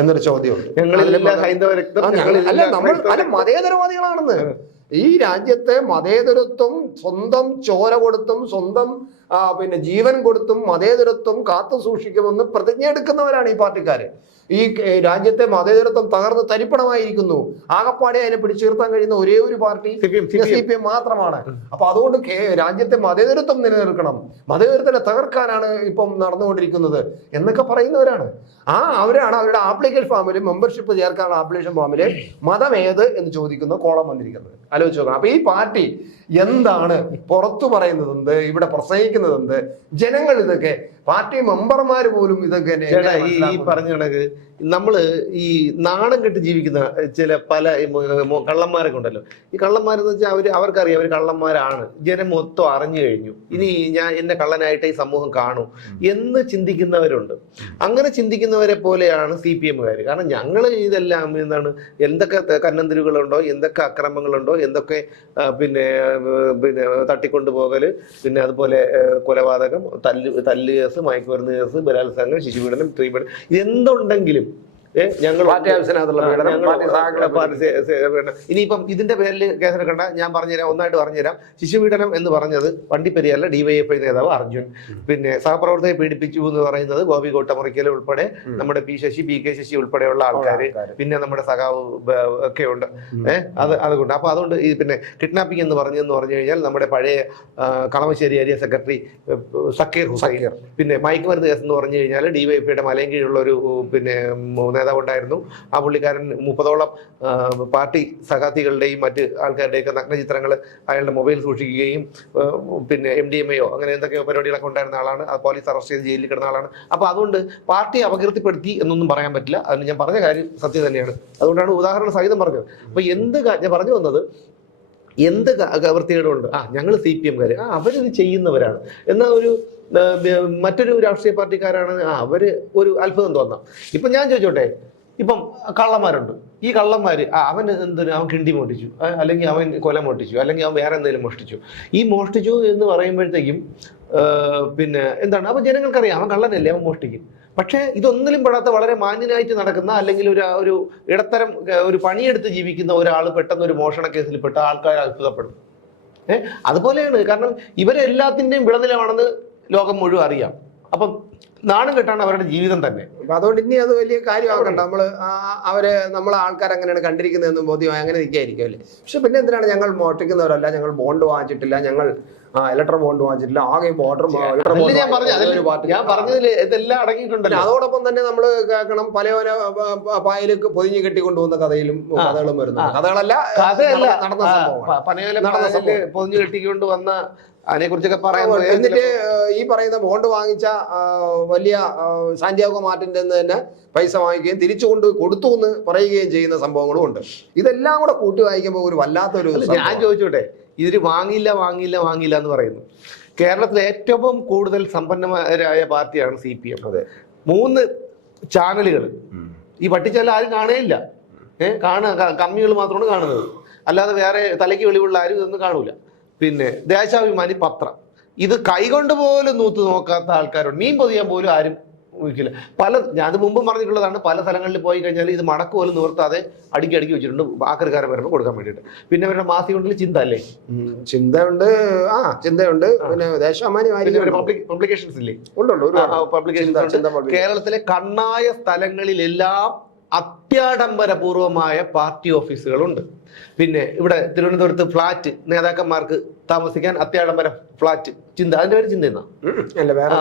എന്നൊരു ചോദ്യമുണ്ട്. ഞങ്ങളില്ല ഹൈന്ദവ രക്തം, അല്ല നമ്മൾ അല്ല മതേതരവാദികളാണെന്ന്. ഈ രാജ്യത്തെ മതേതരത്വം സ്വന്തം ചോര കൊടുത്തും സ്വന്തം പിന്നെ ജീവൻ കൊടുത്തും മതേതരത്വം കാത്തു സൂക്ഷിക്കുമെന്ന് പ്രതിജ്ഞ എടുക്കുന്നവരാണ് ഈ പാർട്ടിക്കാര്. ഈ രാജ്യത്തെ മതേതരത്വം തകർന്ന് തരിപ്പണമായിരിക്കുന്നു. ആകപ്പാടെ അതിനെ പിടിച്ചു നിർത്താൻ കഴിയുന്ന ഒരേ ഒരു പാർട്ടി CPM മാത്രമാണ്. അപ്പൊ അതുകൊണ്ട് രാജ്യത്തെ മതേതരത്വം നിലനിൽക്കണം, മതേതരത്തിനെ തകർക്കാനാണ് ഇപ്പം നടന്നുകൊണ്ടിരിക്കുന്നത് എന്നൊക്കെ പറയുന്നവരാണ്. അവരാണ് അവരുടെ ആപ്ലിക്കേഷൻ ഫോമില് മെമ്പർഷിപ്പ് ചേർക്കാനുള്ള ആപ്ലിക്കേഷൻ ഫോമില് മതം ഏത് എന്ന് ചോദിക്കുന്ന കോളം വന്നിരിക്കുന്നത്. ആലോചിച്ച് നോക്കണം. അപ്പൊ ഈ പാർട്ടി എന്താണ് പുറത്തു പറയുന്നത്, എന്ത് ഇവിടെ പ്രസംഗിക്കുന്നത്, എന്ത് ജനങ്ങൾ ഇതൊക്കെ പാർട്ടി മെമ്പർമാർ പോലും ഇതൊക്കെ ഈ പറഞ്ഞ കണക്ക് നമ്മള് ഈ നാണം കെട്ട് ജീവിക്കുന്ന ചില പല കള്ളന്മാരൊക്കെ ഉണ്ടല്ലോ. ഈ കള്ളന്മാരെന്ന് വെച്ചാൽ അവർക്കറിയാം അവർ കള്ളന്മാരാണ്, ജനം മൊത്തം അറിഞ്ഞു കഴിഞ്ഞു, ഇനി എന്നെ കള്ളനായിട്ട് ഈ സമൂഹം കാണും എന്ന് ചിന്തിക്കുന്നവരുണ്ട്. അങ്ങനെ ചിന്തിക്കുന്നവരെ പോലെയാണ് CPMകാർ. കാരണം ഞങ്ങൾ ഇതെല്ലാം എന്താണ്, എന്തൊക്കെ കന്നന്തിരുകളുണ്ടോ, എന്തൊക്കെ അക്രമങ്ങളുണ്ടോ, എന്തൊക്കെ പിന്നെ തട്ടിക്കൊണ്ടുപോകല്, പിന്നെ അതുപോലെ കൊലപാതകം, തല്ല് കേസ്, മയക്കുമരുന്ന് കേസ്, ബലാത്സംഗം, ശിശുപീഡനം, സ്ത്രീപീഡനം, ഇതെന്തുണ്ടെങ്കിലും ഞങ്ങൾ ഇനിയിപ്പം ഇതിന്റെ പേരിൽ കേസെടുക്കണ്ട. ഞാൻ പറഞ്ഞുതരാം, ഒന്നായിട്ട് പറഞ്ഞുതരാം. ശിശുപീഡനം എന്ന് പറഞ്ഞത് വണ്ടിപ്പെരിയാറിലെ DYFI നേതാവ് അർജുൻ, പിന്നെ സഹപ്രവർത്തകരെ പീഡിപ്പിച്ചു എന്ന് പറയുന്നത് ഗോപി കോട്ടമുറിക്കൽ ഉൾപ്പെടെ നമ്മുടെ PK ശശി ഉൾപ്പെടെയുള്ള ആൾക്കാർ, പിന്നെ നമ്മുടെ സഖാവ് ഒക്കെ ഉണ്ട്. അതുകൊണ്ട് അപ്പൊ അതുകൊണ്ട് ഈ പിന്നെ കിഡ്നാപ്പിംഗ് എന്ന് പറഞ്ഞു കഴിഞ്ഞാൽ നമ്മുടെ പഴയ കളമശ്ശേരി ഏരിയ സെക്രട്ടറി സക്കീർ ഹുസൈൻ, പിന്നെ മയക്കുമരുന്ന് കേസ് എന്ന് പറഞ്ഞു കഴിഞ്ഞാൽ DYFIയുടെ മലയും കീഴുള്ള ഒരു പിന്നെ നേതാവുണ്ടായിരുന്നു. ആ പുള്ളിക്കാരൻ 30ഓളം പാർട്ടി സഖാത്തികളുടെയും മറ്റ് ആൾക്കാരുടെയൊക്കെ നഗ്നചിത്രങ്ങൾ അയാളുടെ മൊബൈൽ സൂക്ഷിക്കുകയും പിന്നെ MDMA അങ്ങനെ എന്തൊക്കെയോ പരിപാടികളൊക്കെ ഉണ്ടായിരുന്ന ആളാണ്. പോലീസ് അറസ്റ്റ് ചെയ്ത് ജയിലിൽ കിടന്ന ആളാണ്. അപ്പൊ അതുകൊണ്ട് പാർട്ടിയെ അപകീർത്തിപ്പെടുത്തി എന്നൊന്നും പറയാൻ പറ്റില്ല. അതിന് ഞാൻ പറഞ്ഞ കാര്യം സത്യം തന്നെയാണ്. അതുകൊണ്ടാണ് ഉദാഹരണ സഹിതം പറഞ്ഞത്. അപ്പൊ ഞാൻ പറഞ്ഞു വന്നത് എന്ത് വൃത്തികേടുണ്ട്, ഞങ്ങൾ CPMകാര് അവരിത് ചെയ്യുന്നവരാണ് എന്നാൽ മറ്റൊരു രാഷ്ട്രീയ പാർട്ടിക്കാരാണ് അവര് ഒരു അത്ഭുതം തോന്നാം. ഇപ്പൊ ഞാൻ ചോദിച്ചോട്ടെ, ഇപ്പം കള്ളന്മാരുണ്ട്. ഈ കള്ളന്മാര് അവൻ കിണ്ടി മോഷ്ടിച്ചു, അല്ലെങ്കിൽ അവൻ കൊല മോഷ്ടിച്ചു, അല്ലെങ്കിൽ അവൻ വേറെ എന്തെങ്കിലും മോഷ്ടിച്ചു. ഈ മോഷ്ടിച്ചു എന്ന് പറയുമ്പോഴത്തേക്കും പിന്നെ എന്താണ്, അപ്പൊ ജനങ്ങൾക്കറിയാം അവൻ കള്ളനല്ലേ, അവൻ മോഷ്ടിക്കും. പക്ഷേ ഇതൊന്നിലും പെടാത്ത വളരെ മാന്യനായിട്ട് നടക്കുന്ന, അല്ലെങ്കിൽ ഒരു ഇടത്തരം ഒരു പണിയെടുത്ത് ജീവിക്കുന്ന ഒരാൾ പെട്ടെന്ന് ഒരു മോഷണ കേസിൽ പെട്ട ആൾക്കാർ അത്ഭുതപ്പെടും. അതുപോലെയാണ്. കാരണം ഇവരെല്ലാത്തിൻ്റെയും വിളനിലമാണെന്ന് ലോകം മുഴുവൻ അറിയാം. അപ്പം നാണം കെട്ടാണ് അവരുടെ ജീവിതം തന്നെ. അപ്പൊ അതുകൊണ്ട് ഇനി അത് വലിയ കാര്യമാക്കണ്ട. നമ്മളെ ആൾക്കാർ അങ്ങനെയാണ് കണ്ടിരിക്കുന്നതെന്നും ബോധ്യമായി അങ്ങനെ നിൽക്കായിരിക്കും അല്ലേ. പക്ഷെ പിന്നെ എന്തിനാണ് ഞങ്ങൾ മോഷ്ടിക്കുന്നവരല്ല, ഞങ്ങൾ ബോണ്ട് വാങ്ങിച്ചിട്ടില്ല, ഞങ്ങൾ ഇലക്ട്രൽ ബോണ്ട് വാങ്ങിച്ചിട്ടില്ല, ആകെ ഞാൻ പറഞ്ഞതിൽ ഇതെല്ലാം അടങ്ങിയിട്ടുണ്ടല്ലോ. അതോടൊപ്പം തന്നെ നമ്മൾ കേൾക്കണം പല പായൽ പൊതിഞ്ഞു കെട്ടിക്കൊണ്ടുപോകുന്ന കഥകളും വരുന്നു. കഥകളല്ല നടന്ന സംഭവം, പൊതിഞ്ഞു കെട്ടിക്കൊണ്ട് വന്ന അതിനെ കുറിച്ചൊക്കെ പറയാൻ. എന്നിട്ട് ഈ പറയുന്ന ബോണ്ട് വാങ്ങിച്ച വലിയ സാന്റിയാഗോ മാർട്ടിൻ്റെ തന്നെ പൈസ വാങ്ങിക്കുകയും തിരിച്ചു കൊടുത്തു എന്ന് പറയുകയും ചെയ്യുന്ന സംഭവങ്ങളും ഉണ്ട്. ഇതെല്ലാം കൂടെ കൂട്ടി വായിക്കുമ്പോൾ ഒരു വല്ലാത്തൊരു. ഞാൻ ചോദിച്ചോട്ടെ, ഇതിന് വാങ്ങില്ല എന്ന് പറയുന്നു. കേരളത്തിലെ ഏറ്റവും കൂടുതൽ സമ്പന്നരായ പാർട്ടിയാണ് CPM. അതെ, 3 ചാനലുകൾ. ഈ പട്ടിച്ചാൽ ആരും കാണുകയില്ല. കമ്മികൾ മാത്രമാണ് കാണുന്നത്, അല്ലാതെ വേറെ തലയ്ക്ക് വെളിവുള്ള ആരും ഇതൊന്നും കാണൂല. പിന്നെ ദേശാഭിമാനി പത്രം, ഇത് കൈകൊണ്ട് പോലും നൂത്ത് നോക്കാത്ത ആൾക്കാരുണ്ട്. മീൻ പൊതിയാൻ പോലും ആരും ഒഴിക്കില്ല. ഞാൻ അത് മുമ്പും പറഞ്ഞിട്ടുള്ളതാണ്. പല സ്ഥലങ്ങളിൽ പോയി കഴിഞ്ഞാൽ ഇത് മടക്ക് പോലും നിവർത്താതെ അടുക്കി വെച്ചിട്ടുണ്ട് ആക്രിക്കാരൻ വരുമ്പോൾ കൊടുക്കാൻ വേണ്ടിയിട്ട്. പിന്നെ അവരുടെ മാസികകളിൽ ചിന്ത അല്ലേ, ചിന്തയുണ്ട്. ചിന്തയുണ്ട്. പിന്നെ ദേശാഭിമാനി പബ്ലിക്കേഷൻസ് ഇല്ലേ, പബ്ലിക്കേഷൻസ്. കേരളത്തിലെ കണ്ണായ സ്ഥലങ്ങളിലെല്ലാം അത്യാഡംബരപൂർവമായ പാർട്ടി ഓഫീസുകളുണ്ട്. പിന്നെ ഇവിടെ തിരുവനന്തപുരത്ത് ഫ്ലാറ്റ്, നേതാക്കന്മാർക്ക് താമസിക്കാൻ അത്യാഡംബര ഫ്ലാറ്റ്. ചിന്ത, അതിന്റെ പേര് ചിന്ത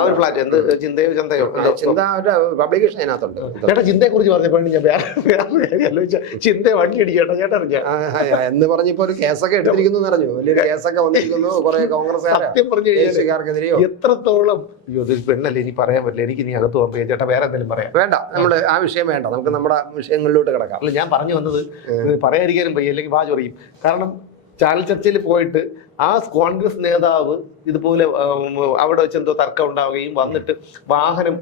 ഒരു ഫ്ലാറ്റ്. എന്ത് ചിന്തയോ ചന്തയോ പബ്ലിക്കേഷൻ അതിനകത്തുണ്ട്. ചേട്ടാ ചിന്തയെ കുറിച്ച് പറഞ്ഞപ്പോഴാണ് ഞാൻ വേറെ ചിന്ത വണ്ടി അടിച്ചേട്ടാ ചേട്ടാ എന്ന് പറഞ്ഞപ്പോ ഒരു കേസൊക്കെ എടുത്തിരിക്കുന്നു പറഞ്ഞു. വലിയൊരു കേസൊക്കെ വന്നിരിക്കുന്നു കുറെ കോൺഗ്രസ്. സത്യം പറഞ്ഞു കഴിഞ്ഞാൽ എത്രത്തോളം പെണ്ണല്ലേ ഇനി പറയാൻ പറ്റില്ല. എനിക്ക് നീ അകത്ത് ഓർമ്മ ചേട്ടാ വേറെ എന്തെങ്കിലും പറയാം. വേണ്ട, നമ്മള് ആ വിഷയം വേണ്ട, നമുക്ക് നമ്മുടെ വിഷയങ്ങളിലോട്ട് കിടക്കാം. അല്ല, ഞാൻ പറഞ്ഞു വന്നത് പറയാതിരിക്കാനും പോയി, അല്ലെങ്കിൽ വാ ചൊറിയും. കാരണം ചാനൽ ചർച്ചയിൽ പോയിട്ട് ആ കോൺഗ്രസ് നേതാവ് ഇതുപോലെ അവിടെ വെച്ച് എന്തോ തർക്കം ഉണ്ടാവുകയും വന്നിട്ട് വാഹനം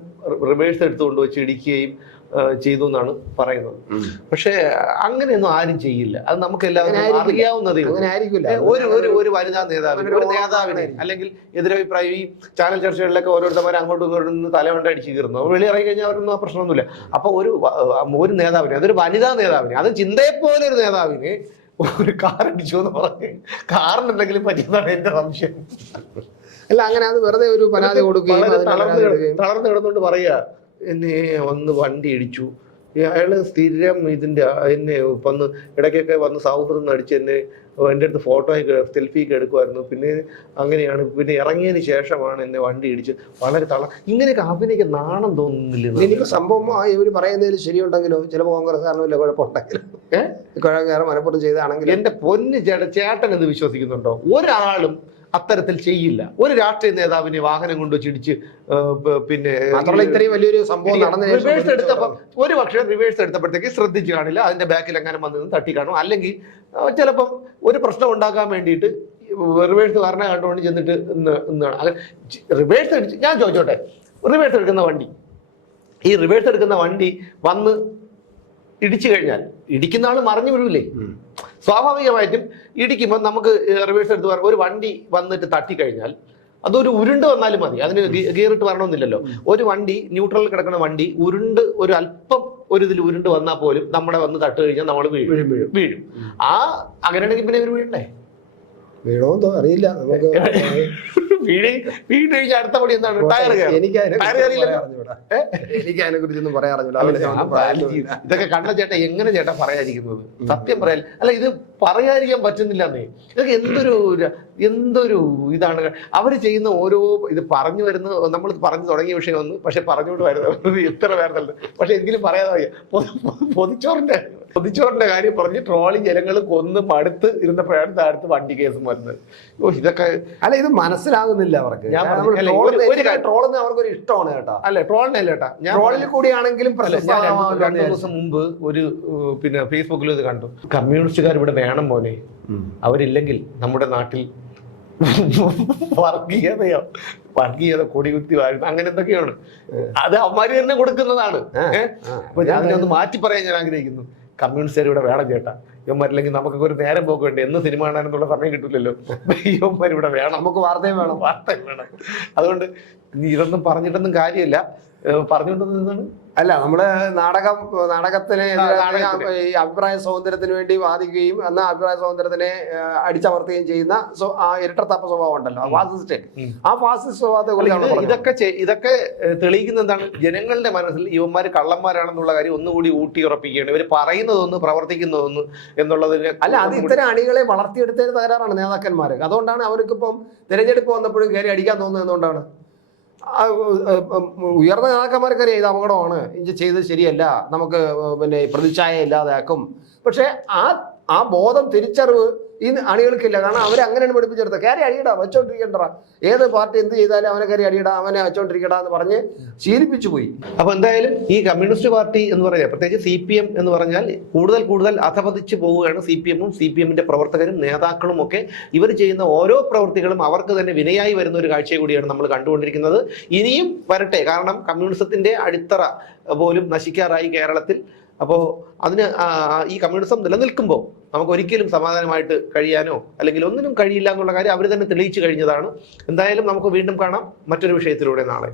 റിവേഴ്സ് എടുത്തുകൊണ്ട് വെച്ച് ഇടിക്കുകയും ചെയ്തു എന്നാണ് പറയുന്നത്. പക്ഷെ അങ്ങനെയൊന്നും ആരും ചെയ്യില്ല. അത് നമുക്ക് എല്ലാവർക്കും അറിയാവുന്നതേ ഒരു വനിതാ നേതാവിനെ അല്ലെങ്കിൽ എതിരഭിപ്രായം ഈ ചാനൽ ചർച്ചകളിലൊക്കെ ഓരോരുത്തന്മാരെ അങ്ങോട്ടും ഇങ്ങോട്ടും തലവണ്ട അടിച്ചു കയറുന്നു. വെളിയിറങ്ങി കഴിഞ്ഞാൽ അവരൊന്നും ആ പ്രശ്നമൊന്നുമില്ല. അപ്പൊ ഒരു നേതാവിനെ, അതൊരു വനിതാ നേതാവിനെ, അത് ചിന്തയെപ്പോലെ ഒരു നേതാവിനെ ഒരു കാറടിച്ചു എന്ന് പറഞ്ഞ് കാറിന് എന്തെങ്കിലും പറ്റിയതാണ് എന്റെ സംശയം. അല്ല, അങ്ങനെ അത് വെറുതെ ഒരു പരാതി കൊടുക്കുകയും തളർന്നു കിടന്നുകൊണ്ട് പറയുക, എന്നെ വന്ന് വണ്ടി ഇടിച്ചു. അയാള് സ്ഥിരം എന്നെ വന്ന് ഇടയ്ക്കൊക്കെ വന്ന് സൗഹൃദം നടിച്ച് എന്നെ എൻ്റെ അടുത്ത് ഫോട്ടോയൊക്കെ സെൽഫിയൊക്കെ എടുക്കുമായിരുന്നു. പിന്നെ അങ്ങനെയാണ്, പിന്നെ ഇറങ്ങിയതിന് ശേഷമാണ് എന്നെ വണ്ടി ഇടിച്ച്. വളരെ ഇങ്ങനെയൊക്കെ അഭിനയിക്കാൻ നാണം തോന്നുന്നില്ല. എനിക്ക് സംഭവം ഇവർ പറയുന്നതിൽ ശരിയുണ്ടെങ്കിലോ ചിലപ്പോൾ കോൺഗ്രസ്സുകാരനോ ഇല്ല കുഴപ്പമുണ്ടെങ്കിലും മനഃപൂർവ്വം ചെയ്താണെങ്കിൽ എന്റെ പൊന്ന് ചേട്ടൻ എന്ന് വിശ്വസിക്കുന്നുണ്ടോ? ഒരാളും അത്തരത്തിൽ ചെയ്യില്ല. ഒരു രാഷ്ട്രീയ നേതാവിനെ വാഹനം കൊണ്ട് ചിടിച്ച് പിന്നെ ഇത്രയും വലിയൊരു സംഭവം റിവേഴ്സ് എടുത്തപ്പോൾ ഒരു പക്ഷേ റിവേഴ്സ് എടുത്തപ്പോഴത്തേക്ക് ശ്രദ്ധിച്ചു കാണില്ല, അതിന്റെ ബാക്കിൽ എങ്ങനെ വന്ന് തട്ടി കാണും. അല്ലെങ്കിൽ ചിലപ്പം ഒരു പ്രശ്നം ഉണ്ടാക്കാൻ വേണ്ടിയിട്ട് റിവേഴ്സ് കാരണം കണ്ടുകൊണ്ട് ചെന്നിട്ട് റിവേഴ്സ് അടിച്ച്. ഞാൻ ചോദിച്ചോട്ടെ, റിവേഴ്സ് എടുക്കുന്ന വണ്ടി വന്ന് ഇടിച്ചു കഴിഞ്ഞാൽ ഇടിക്കുന്ന ആൾ മറിഞ്ഞു വീഴൂലേ? സ്വാഭാവികമായിട്ടും ഇടിക്കുമ്പോൾ നമുക്ക് റിവേഴ്സ് എടുത്ത് പറയാം. ഒരു വണ്ടി വന്നിട്ട് തട്ടിക്കഴിഞ്ഞാൽ അതൊരു ഉരുണ്ട് വന്നാലും മതി, അതിന് ഗിയറിട്ട് വരണമെന്നില്ലല്ലോ. ഒരു വണ്ടി ന്യൂട്രലിൽ കിടക്കുന്ന വണ്ടി ഒരു അല്പം ഇതിൽ ഉരുണ്ട് വന്നാൽ പോലും നമ്മുടെ വന്ന് തട്ട് കഴിഞ്ഞാൽ നമ്മൾ വീഴും. അങ്ങനെയാണെങ്കിൽ പിന്നെ ഇവർ വീഴണ്ടേ? വീണോന്തോ അറിയില്ല നമുക്ക്. വീട് കഴിഞ്ഞ അടുത്ത പടി എന്താണ്? എനിക്ക് അതിനെ കുറിച്ചൊന്നും പറയാറില്ല. ഇതൊക്കെ കണ്ട ചേട്ടാ എങ്ങനെ ചേട്ടാ പറയാതിരിക്കുന്നത്? സത്യം പറയാൻ അല്ല, ഇത് പറയാതിരിക്കാൻ പറ്റുന്നില്ലെന്നേ. ഇതൊക്കെ എന്തൊരു ഇതാണ് അവര് ചെയ്യുന്ന ഓരോ ഇത് പറഞ്ഞു വരുന്നത്. നമ്മൾ പറഞ്ഞു തുടങ്ങിയ വിഷയം പക്ഷെ പറഞ്ഞുകൊണ്ട് വരുന്നത് എത്ര പേരുന്നുണ്ട്. പക്ഷെ എങ്കിലും പറയാതെ പൊതിച്ചോറിന്റെ കാര്യം പറഞ്ഞ് ട്രോളി ജനങ്ങൾ കൊന്ന് മടുത്ത് ഇരുന്നപ്പോഴാണ് താഴത്ത് വണ്ടി കേസും വരുന്നത്. ഇതൊക്കെ അല്ല, ഇത് മനസ്സിലാകുന്നില്ല അവർക്ക്. ട്രോളുന്ന അവർക്കൊരു ഇഷ്ടമാണ് കേട്ടോ. അല്ലെ, ട്രോളിനല്ല കേട്ടാ, ഞാൻ ട്രോളിൽ കൂടിയാണെങ്കിലും 2 ദിവസം മുമ്പ് പിന്നെ ഫേസ്ബുക്കിൽ ഇത് കണ്ടു. കമ്മ്യൂണിസ്റ്റുകാർ ഇവിടെ വേണം മോനെ, അവരില്ലെങ്കിൽ നമ്മുടെ നാട്ടിൽ വർഗീയത കൊടികുത്തി വാഴും, അങ്ങനെ എന്തൊക്കെയാണ്. അത് അവന്മാര് തന്നെ കൊടുക്കുന്നതാണ്. അപ്പൊ ഞാൻ അതിനൊന്ന് മാറ്റി പറയാൻ ഞാൻ ആഗ്രഹിക്കുന്നു. കമ്മ്യൂണിസ്റ്റുകാർ ഇവിടെ വേണം ചേട്ടാ, ഇവന്മാരില്ലെങ്കിൽ നമുക്കൊക്കെ ഒരു നേരം പോക്കുണ്ട്. എന്ന് സിനിമ കാണാനെന്നുള്ള സമയം കിട്ടില്ലല്ലോ. ഇവന്മാർ ഇവിടെ വേണം, നമുക്ക് വാർത്തയും വേണം. അതുകൊണ്ട് ഇതൊന്നും പറഞ്ഞിട്ടൊന്നും കാര്യമില്ല. പറഞ്ഞുകൊണ്ടിരുന്നതാണ് അല്ല, നമ്മള് നാടകത്തിന് അഭിപ്രായ സ്വാതന്ത്ര്യത്തിന് വേണ്ടി വാദിക്കുകയും എന്നാൽ അഭിപ്രായ സ്വാതന്ത്ര്യത്തിനെ അടിച്ചമർത്തുകയും ചെയ്യുന്ന ഇരട്ടത്താപ്പ സ്വഭാവം ഉണ്ടല്ലോ, ആ ഫാസിസ്റ്റ് സ്വഭാവത്തെ ഇതൊക്കെ തെളിയിക്കുന്ന എന്താണ്? ജനങ്ങളുടെ മനസ്സിൽ ഇവന്മാര് കള്ളന്മാരാണെന്നുള്ള കാര്യം ഒന്നുകൂടി ഊട്ടി ഉറപ്പിക്കുകയാണ്. ഇവർ പറയുന്നതൊന്ന് പ്രവർത്തിക്കുന്നതൊന്ന് എന്നുള്ളതിന് അല്ല, അത് ഇത്തരം അണികളെ വളർത്തിയെടുത്തതിന് തകരാറാണ് നേതാക്കന്മാര്. അതുകൊണ്ടാണ് അവർക്കിപ്പം തിരഞ്ഞെടുപ്പ് വന്നപ്പോഴും കയറി അടിക്കാൻ തോന്നുന്നത്. എന്തുകൊണ്ടാണ്? ഉയർന്ന നേതാക്കന്മാർക്കറിയാം ഇത് അപകടമാണ്, ഇത് ചെയ്തത് ശരിയല്ല, നമുക്ക് പിന്നെ പ്രതിച്ഛായ ഇല്ലാതാക്കും. പക്ഷെ ആ ബോധം, തിരിച്ചറിവ് ഈ അണികൾക്കില്ല. കാരണം അവരെ അങ്ങനെയാണ് പഠിപ്പിച്ചെടുത്തത്. കയറി അടിയിടാ, വെച്ചോണ്ടിരിക്കണ്ട, ഏത് പാർട്ടി എന്ത് ചെയ്താലും അവനെ കയറി അടിയിടാ, അവനെ വെച്ചോണ്ടിരിക്കടാ എന്ന് പറഞ്ഞ് ശീലിപ്പിച്ചു പോയി. അപ്പൊ എന്തായാലും ഈ കമ്മ്യൂണിസ്റ്റ് പാർട്ടി എന്ന് പറയുന്നത്, പ്രത്യേകിച്ച് CPM എന്ന് പറഞ്ഞാൽ കൂടുതൽ അധപതിച്ചു പോവുകയാണ്. CPM-ഉം CPM-ന്റെ പ്രവർത്തകരും നേതാക്കളും ഒക്കെ ഇവർ ചെയ്യുന്ന ഓരോ പ്രവൃത്തികളും അവർക്ക് തന്നെ വിനയായി വരുന്ന ഒരു കാഴ്ച കൂടിയാണ് നമ്മൾ കണ്ടുകൊണ്ടിരിക്കുന്നത്. ഇനിയും വരട്ടെ, കാരണം കമ്മ്യൂണിസത്തിന്റെ അടിത്തറ പോലും നശിക്കാറായി കേരളത്തിൽ. അപ്പോൾ അതിന് ഈ കമ്മ്യൂണിസം നിലനിൽക്കുമ്പോൾ നമുക്ക് ഒരിക്കലും സമാധാനമായിട്ട് കഴിയാനോ അല്ലെങ്കിൽ ഒന്നിനും കഴിയില്ല എന്നുള്ള കാര്യം അവർ തന്നെ തെളിയിച്ചു കഴിഞ്ഞതാണ്. എന്തായാലും നമുക്ക് വീണ്ടും കാണാം മറ്റൊരു വിഷയത്തിലൂടെ നാളെ.